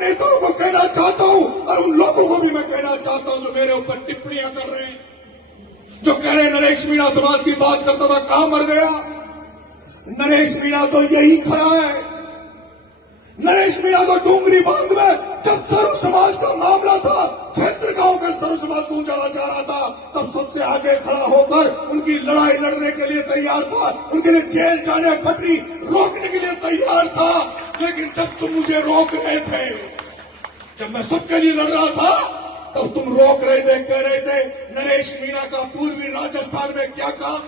नेताओं को कहना चाहता हूं और उन लोगों को भी मैं कहना चाहता हूं जो मेरे ऊपर टिप्पणियां कर रहे हैं, जो कह रहे हैं नरेश मीणा समाज की बात करता था, कहां मर गया? नरेश मीणा तो यही खड़ा है। नरेश मीणा तो डूंगरी बांध में जब सर्व समाज का मामला था, क्षेत्र गांव के सर्व समाज को उजाला जा रहा था, तब सबसे आगे खड़ा होकर उनकी लड़ाई लड़ने के लिए तैयार था, उनके लिए जेल जाने पटरी रोकने के लिए तैयार था। लेकिन जब तुम मुझे रोक रहे थे, जब मैं सबके लिए लड़ रहा था, तब तुम रोक रहे थे, कह रहे थे नरेश मीणा का पूर्वी राजस्थान में क्या काम।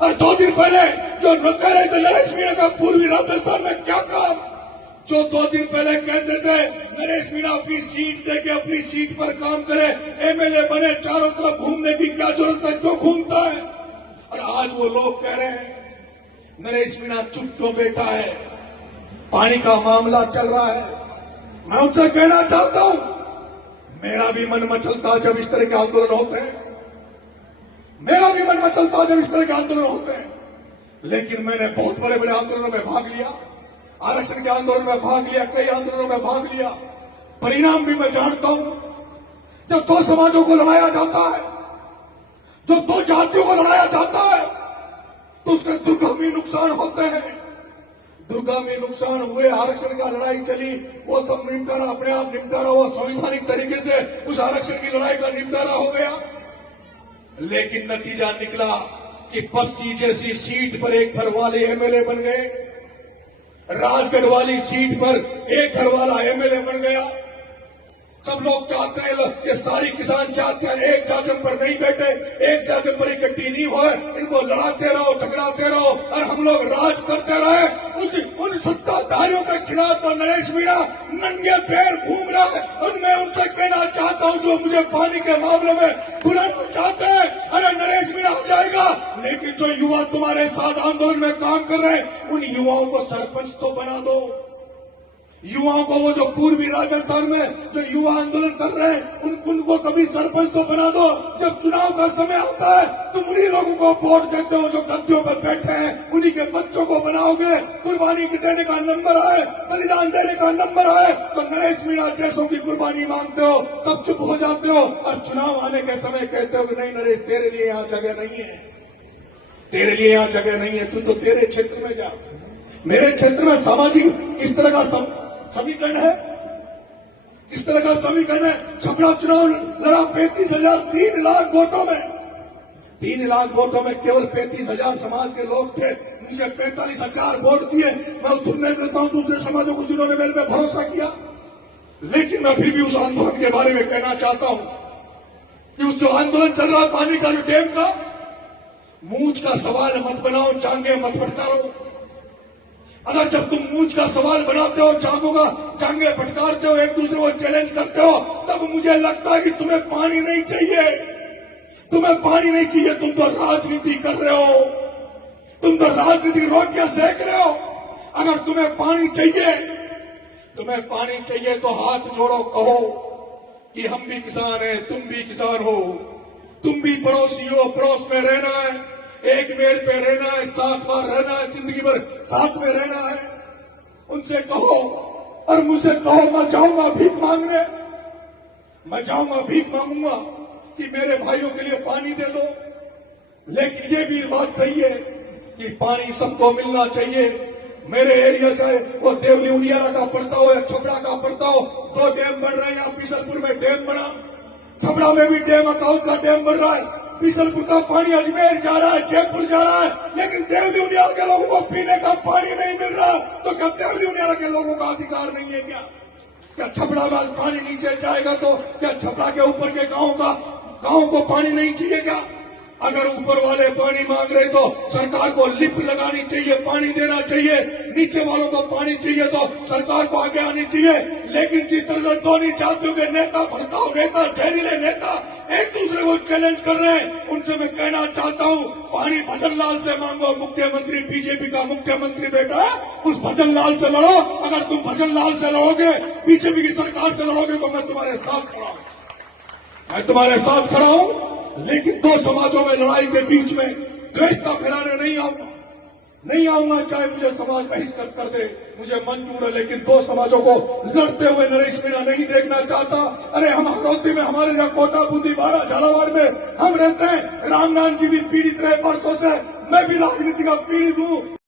और 2 दिन पहले जो कह रहे थे नरेश मीणा का पूर्वी राजस्थान में क्या काम, जो 2 दिन पहले कहते थे नरेश मीणा अपनी सीट देके अपनी सीट पर काम करे, एमएलए बने, चारों तरफ घूमने की क्या जरूरत है, क्यों घूमता है। और आज वो लोग कह रहे हैं नरेश मीणा चुप क्यों बैठा है, पानी का मामला चल रहा है। मैं उनसे कहना चाहता हूं, मेरा भी मन मचलता जब इस तरह के आंदोलन होते हैं, मेरा भी मन मचलता जब इस तरह के आंदोलन होते हैं। लेकिन मैंने बहुत बड़े बड़े आंदोलनों में भाग लिया, आरक्षण के आंदोलन में भाग लिया, कई आंदोलनों में भाग लिया। परिणाम भी मैं जानता हूं। जब 2 समाजों को लड़ाया जाता है, जब 2 जातियों को लड़ाया जाता है, तो उसके दुर्गामी नुकसान होते हैं। दुर्गामी नुकसान हुए, आरक्षण का लड़ाई चली, वो सब निपटारा अपने आप निपटारा हुआ, संवैधानिक तरीके से उस आरक्षण की लड़ाई का निपटारा हो गया। लेकिन नतीजा निकला कि 80 जैसी सीट पर एक घर वाले एमएलए बन गए, राजगढ़ वाली सीट पर एक घर वाला एमएलए बन गया। सब लोग चाहते हैं, ये सारी किसान चाहते हैं एक जाजम पर नहीं बैठे, एक जाजम पर इकट्ठी नहीं हो, इनको लड़ाते रहो, झगड़ाते रहो और हम लोग राज करते रहे। उन सत्ताधारियों के खिलाफ तो नरेश मीणा नंगे पैर घूम रहा है। और मैं उनसे कहना चाहता हूं, जो मुझे पानी के मामले में बुलाना चाहते हैं, अरे नरेश मीणा हो जाएगा, लेकिन जो युवा तुम्हारे साथ आंदोलन में काम कर रहे हैं, उन युवाओं को सरपंच तो बना दो। युवाओं को, वो जो पूर्वी राजस्थान में जो युवा आंदोलन कर रहे हैं, उनको कभी सरपंच तो बना दो। जब चुनाव का समय आता है, तुम उन्हीं लोगों को वोट देते हो जो गद्दियों पर बैठे हैं, उन्हीं के बच्चों को बनाओगे। कुर्बानी देने का नंबर आए, बलिदान देने का नंबर आए, तो नरेश मीणा जैसों की कुर्बानी मांगते हो, तब चुप हो जाते हो और चुनाव आने के समय कहते हो कि नहीं नरेश, तेरे लिए यहाँ जगह नहीं है, तेरे लिए यहाँ जगह नहीं है, तू तो तेरे क्षेत्र में जा। मेरे क्षेत्र में सामाजिक इस तरह का समीकरण है, इस तरह का समीकरण है। छपरा चुनाव लड़ा 35,000, 3 लाख वोटों में, 3 लाख वोटों में केवल 35,000 समाज के लोग थे। मुझे 45,000 वोट दिए। मैं उतरने देता हूं दूसरे समाजों को जिन्होंने मेरे पे भरोसा किया। लेकिन मैं फिर भी उस आंदोलन के बारे में कहना चाहता हूं कि उस जो आंदोलन चल रहा है पानी का, जो डैम का, मूंछ का सवाल मत बनाओ, जांगे मत फटकारो। अगर जब तुम मूंछ का सवाल बनाते हो, जांगे फटकारते हो, एक दूसरे को चैलेंज करते हो, तब मुझे लगता है कि तुम्हें पानी नहीं चाहिए, तुम्हें पानी नहीं चाहिए। तुम तो राजनीति कर रहे हो, तुम तो राजनीति रोटियां सेक रहे हो। अगर तुम्हें पानी चाहिए तो हाथ जोड़ो, कहो कि हम भी किसान हैं, तुम भी किसान हो, तुम भी पड़ोसी हो, पड़ोस में रहना है, एक पेड़ पे रहना है, 7 बार रहना है, जिंदगी भर साथ में रहना है। उनसे कहो और मुझसे कहो, मैं जाऊंगा भीख मांगने, मैं जाऊंगा भीख मांगूंगा कि मेरे भाइयों के लिए पानी दे दो। लेकिन ये भी बात सही है कि पानी सबको मिलना चाहिए। मेरे एरिया चाहे वो देवली उनियारा का पड़ता हो या छपरा का पड़ता हो, 2 डैम बन रहे हैं। यहाँ बीसलपुर में डैम बना, छपरा में भी डैम, अकाउंट का डैम बन रहा है। बीसलपुर का पानी अजमेर जा रहा है, जयपुर जा रहा है, लेकिन देवली उनियारा के लोगों को पीने का पानी नहीं मिल रहा। तो क्या देवली उनियारा के लोगों का अधिकार नहीं है क्या छपरा का पानी नीचे जाएगा तो क्या छपरा के ऊपर के गांव को पानी नहीं चाहिए क्या? अगर ऊपर वाले पानी मांग रहे तो सरकार को लिफ्ट लगानी चाहिए, पानी देना चाहिए। नीचे वालों को पानी चाहिए तो सरकार को आगे आनी चाहिए। लेकिन जिस तरह से दोनों जातियों के नेता, भड़काऊ नेता, जहरीले नेता एक दूसरे को चैलेंज कर रहे हैं, उनसे मैं कहना चाहता हूं, पानी भजन लाल से मांगो। मुख्यमंत्री बीजेपी का मुख्यमंत्री बेटा है, उस भजन लाल से लड़ो। अगर तुम भजन लाल से लड़ोगे, बीजेपी की सरकार से लड़ोगे, तो मैं तुम्हारे साथ खड़ा हूं, मैं तुम्हारे साथ खड़ा हूं। लेकिन 2 समाजों में लड़ाई के बीच में द्वेषता फैलाने नहीं आऊंगा। नहीं आऊंगा, चाहे मुझे समाज बहिष्कृत कर दे, मुझे मंजूर है, लेकिन दो समाजों को लड़ते हुए नरेश मीणा नहीं देखना चाहता। अरे हम हरौती में, हमारे यहाँ कोटा बूंदी बाड़ा झालावाड़ में हम रहते हैं, रामनाथ जी भी पीड़ित रहे बरसों से, मैं भी राजनीति का पीड़ित हूं।